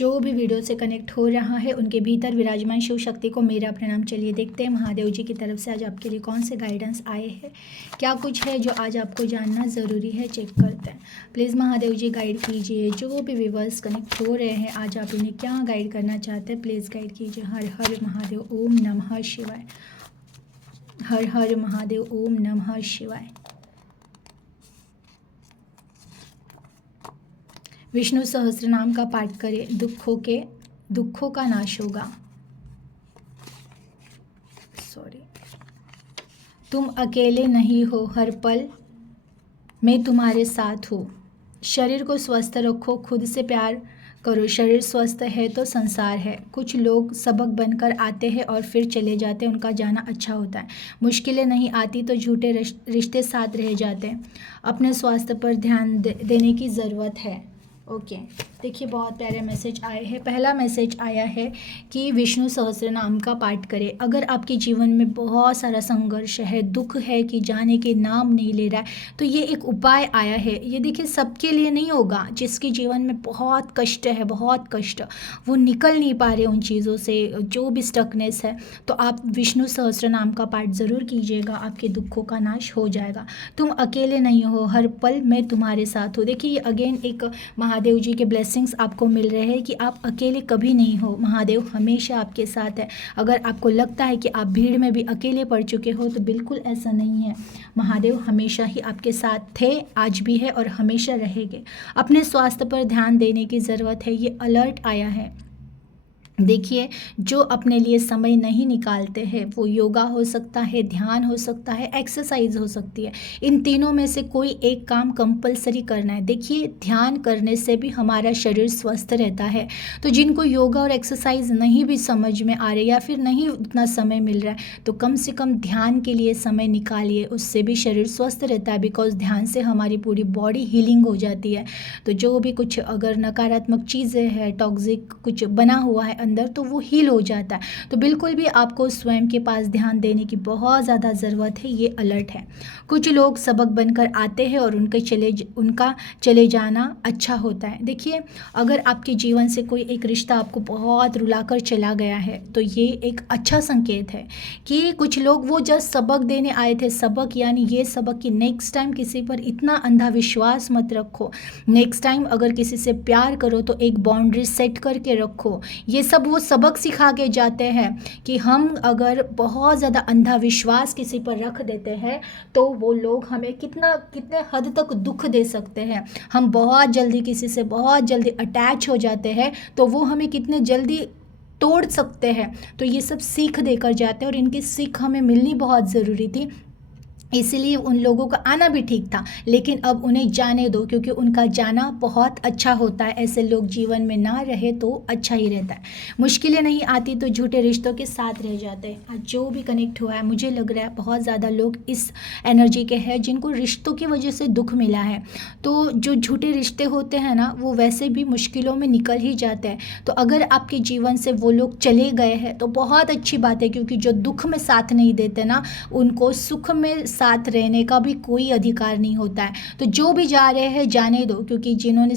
जो भी वीडियो से कनेक्ट हो रहा है उनके भीतर विराजमान शिव शक्ति को मेरा प्रणाम। चलिए देखते हैं महादेव जी की तरफ से आज आपके लिए कौन से गाइडेंस आए हैं, क्या कुछ है जो आज आपको जानना ज़रूरी है, चेक करते हैं। प्लीज़ महादेव जी गाइड कीजिए। जो भी व्यूअर्स कनेक्ट हो रहे हैं आज आप इन्हें क्या गाइड करना चाहते हैं, प्लीज़ गाइड कीजिए। हर हर महादेव, ओम नमः शिवाय। हर हर महादेव, ओम नमः शिवाय। विष्णु सहस्त्र नाम का पाठ करें, दुखों का नाश होगा। तुम अकेले नहीं हो, हर पल मैं तुम्हारे साथ हूँ। शरीर को स्वस्थ रखो, खुद से प्यार करो। शरीर स्वस्थ है तो संसार है। कुछ लोग सबक बनकर आते हैं और फिर चले जाते हैं, उनका जाना अच्छा होता है। मुश्किलें नहीं आती तो झूठे रिश्ते साथ रह जाते हैं। अपने स्वास्थ्य पर ध्यान देने की ज़रूरत है। ओके, देखिए बहुत प्यारे मैसेज आए हैं। पहला मैसेज आया है कि विष्णु सहस्त्र नाम का पाठ करें। अगर आपके जीवन में बहुत सारा संघर्ष है, दुख है कि जाने के नाम नहीं ले रहा है, तो ये एक उपाय आया है। ये देखिए सबके लिए नहीं होगा। जिसके जीवन में बहुत कष्ट है, बहुत कष्ट, वो निकल नहीं पा रहे उन चीज़ों से, जो भी स्टकनेस है, तो आप विष्णु सहस्त्र नाम का पाठ ज़रूर कीजिएगा, आपके दुखों का नाश हो जाएगा। तुम अकेले नहीं हो, हर पल मैं तुम्हारे साथ हूँ। देखिए ये अगेन एक महादेव जी के ब्लेसिंग्स आपको मिल रहे हैं कि आप अकेले कभी नहीं हो, महादेव हमेशा आपके साथ है। अगर आपको लगता है कि आप भीड़ में भी अकेले पड़ चुके हो तो बिल्कुल ऐसा नहीं है। महादेव हमेशा ही आपके साथ थे, आज भी है और हमेशा रहेंगे। अपने स्वास्थ्य पर ध्यान देने की ज़रूरत है, ये अलर्ट आया है। देखिए जो अपने लिए समय नहीं निकालते हैं, वो योगा हो सकता है, ध्यान हो सकता है, एक्सरसाइज हो सकती है। इन तीनों में से कोई एक काम कंपलसरी करना है। देखिए ध्यान करने से भी हमारा शरीर स्वस्थ रहता है। तो जिनको योगा और एक्सरसाइज नहीं भी समझ में आ रहे या फिर नहीं उतना समय मिल रहा है, तो कम से कम ध्यान के लिए समय निकालिए, उससे भी शरीर स्वस्थ रहता है। बिकॉज ध्यान से हमारी पूरी बॉडी हीलिंग हो जाती है। तो जो भी कुछ अगर नकारात्मक चीज़ें हैं, टॉक्सिक कुछ बना हुआ है अंदर, तो वो हील हो जाता है। तो बिल्कुल भी आपको स्वयं के पास ध्यान देने की बहुत ज़्यादा ज़रूरत है, ये अलर्ट है। कुछ लोग सबक बनकर आते हैं और उनका चले जाना अच्छा होता है। देखिए अगर आपके जीवन से कोई एक रिश्ता आपको बहुत रुलाकर चला गया है, तो ये एक अच्छा संकेत है कि कुछ लोग वो जस्ट सबक देने आए थे। सबक यानी ये सबक कि नेक्स्ट टाइम किसी पर इतना अंधा विश्वास मत रखो। नेक्स्ट टाइम अगर किसी से प्यार करो तो एक बाउंड्री सेट करके रखो। ये सब वो सबक सिखा के जाते हैं कि हम अगर बहुत ज़्यादा अंधा विश्वास किसी पर रख देते हैं तो वो लोग हमें कितने हद तक दुख दे सकते हैं। हम बहुत जल्दी किसी से बहुत जल्दी अटैच हो जाते हैं तो वो हमें कितने जल्दी तोड़ सकते हैं। तो ये सब सीख देकर जाते हैं और इनकी सीख हमें मिलनी बहुत ज़रूरी थी, इसलिए उन लोगों का आना भी ठीक था। लेकिन अब उन्हें जाने दो, क्योंकि उनका जाना बहुत अच्छा होता है। ऐसे लोग जीवन में ना रहे तो अच्छा ही रहता है। मुश्किलें नहीं आती तो झूठे रिश्तों के साथ रह जाते हैं। आज जो भी कनेक्ट हुआ है, मुझे लग रहा है बहुत ज़्यादा लोग इस एनर्जी के हैं जिनको रिश्तों की वजह से दुख मिला है। तो जो झूठे रिश्ते होते हैं ना, वो वैसे भी मुश्किलों में निकल ही जाते हैं। तो अगर आपके जीवन से वो लोग चले गए हैं तो बहुत अच्छी बात है, क्योंकि जो दुख में साथ नहीं देते ना, उनको सुख में साथ रहने का भी कोई अधिकार नहीं होता है। तो जो भी जा रहे हैं जाने दो, क्योंकि जिन्होंने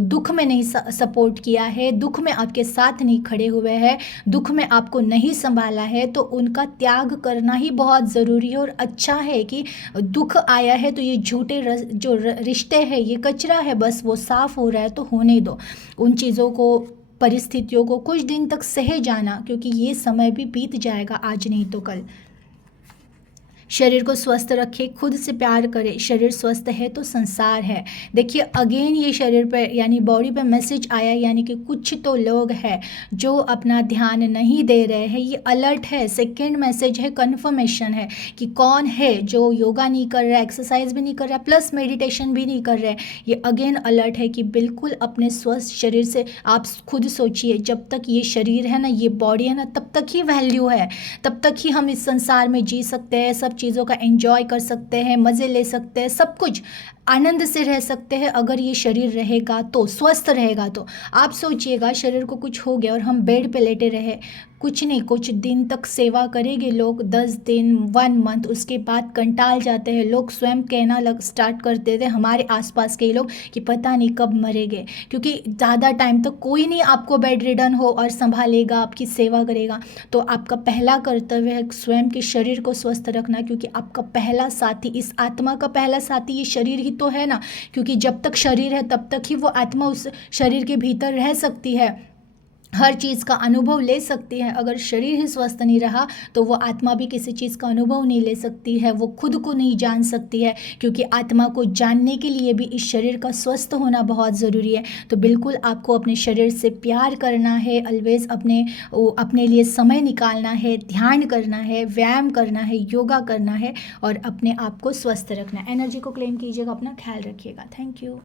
दुख में नहीं सपोर्ट किया है, दुख में आपके साथ नहीं खड़े हुए हैं, दुख में आपको नहीं संभाला है, तो उनका त्याग करना ही बहुत ज़रूरी है। और अच्छा है कि दुख आया है तो ये झूठे जो रिश्ते हैं, ये कचरा है, बस वो साफ हो रहा है तो होने दो। उन चीज़ों को, परिस्थितियों को कुछ दिन तक सहे जाना, क्योंकि ये समय भी बीत जाएगा, आज नहीं तो कल। शरीर को स्वस्थ रखें, खुद से प्यार करें। शरीर स्वस्थ है तो संसार है। देखिए अगेन ये शरीर पर यानी बॉडी पे मैसेज आया, यानी कि कुछ तो लोग हैं जो अपना ध्यान नहीं दे रहे हैं। ये अलर्ट है, सेकंड मैसेज है, कन्फर्मेशन है कि कौन है जो योगा नहीं कर रहा है, एक्सरसाइज भी नहीं कर रहा है, प्लस मेडिटेशन भी नहीं कर रहे हैं। ये अगेन अलर्ट है कि बिल्कुल अपने स्वस्थ शरीर से आप खुद सोचिए। जब तक ये शरीर है ना, ये बॉडी है ना, तब तक ही वैल्यू है, तब तक ही हम इस संसार में जी सकते हैं, सब चीज़ों का एंजॉय कर सकते हैं, मज़े ले सकते हैं, सब कुछ आनंद से रह सकते हैं अगर ये शरीर रहेगा तो, स्वस्थ रहेगा तो। आप सोचिएगा शरीर को कुछ हो गया और हम बेड पे लेटे रहे, कुछ नहीं, कुछ दिन तक सेवा करेंगे लोग, 10 दिन, 1 मंथ, उसके बाद कंटाल जाते हैं लोग, स्वयं कहना लग स्टार्ट कर देते हैं हमारे आसपास के लोग कि पता नहीं कब मरेंगे, क्योंकि ज़्यादा टाइम तक कोई नहीं आपको बेड रिडन हो और संभालेगा, आपकी सेवा करेगा। तो आपका पहला कर्तव्य है स्वयं के शरीर को स्वस्थ रखना, क्योंकि आपका पहला साथी, इस आत्मा का पहला साथी ये शरीर ही तो है ना, क्योंकि जब तक शरीर है तब तक ही वो आत्मा उस शरीर के भीतर रह सकती है, हर चीज़ का अनुभव ले सकती है। अगर शरीर ही स्वस्थ नहीं रहा तो वो आत्मा भी किसी चीज़ का अनुभव नहीं ले सकती है, वो खुद को नहीं जान सकती है, क्योंकि आत्मा को जानने के लिए भी इस शरीर का स्वस्थ होना बहुत ज़रूरी है। तो बिल्कुल आपको अपने शरीर से प्यार करना है, ऑलवेज़ अपने लिए समय निकालना है, ध्यान करना है, व्यायाम करना है, योगा करना है और अपने आप को स्वस्थ रखना है। एनर्जी को क्लेम कीजिएगा, अपना ख्याल रखिएगा। Thank you.